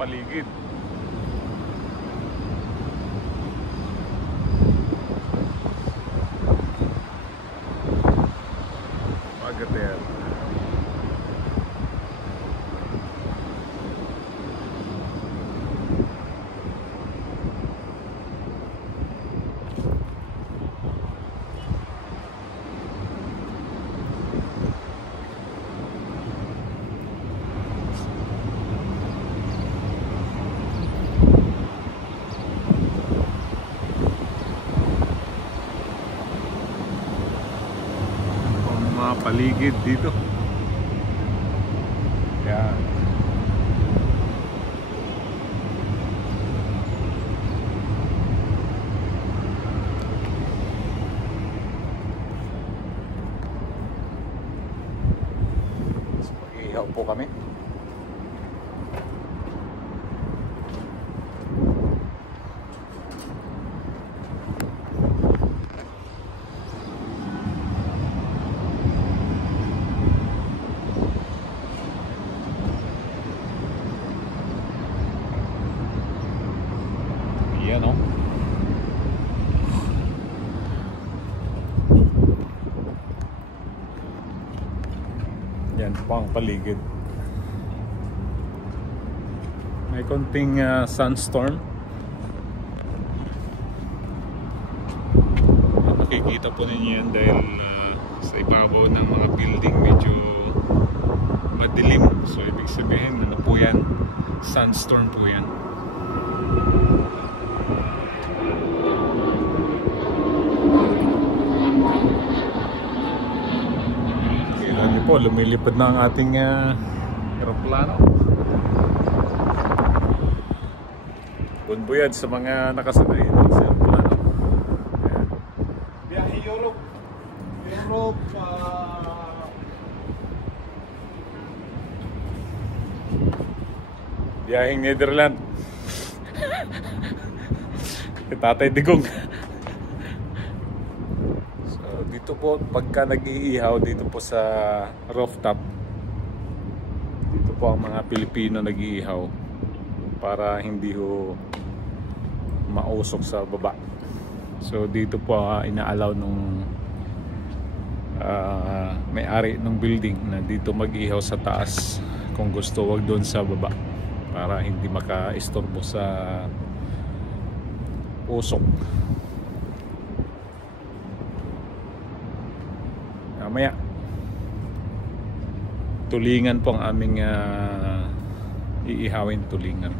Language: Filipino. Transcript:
paligid. Agad yan. Paligid dito. Yan. So, mag-ihaw po kami. Yan o. Yan po ang paligid. May konting sunstorm. Makikita po ninyo yan dahil sa ibabaw ng mga building medyo madilim. So ibig sabihin ano po yan, sunstorm po yan. Po, lumilipad na ang ating aeroplano. Bunbuyad sa mga nakasakay sa aeroplano. Biyahe Europe. Biyaheng Netherlands. Tatay Digong. Dito po pagka nag-iihaw dito po sa rooftop, dito po ang mga Pilipino nag-iihaw para hindi ho mausok sa baba. So dito po inaalaw nung may-ari ng building na dito mag-ihaw sa taas. Kung gusto, wag doon sa baba para hindi maka-istorbo sa usok. Mamaya tulingan po ang aming iihawin, tulingan.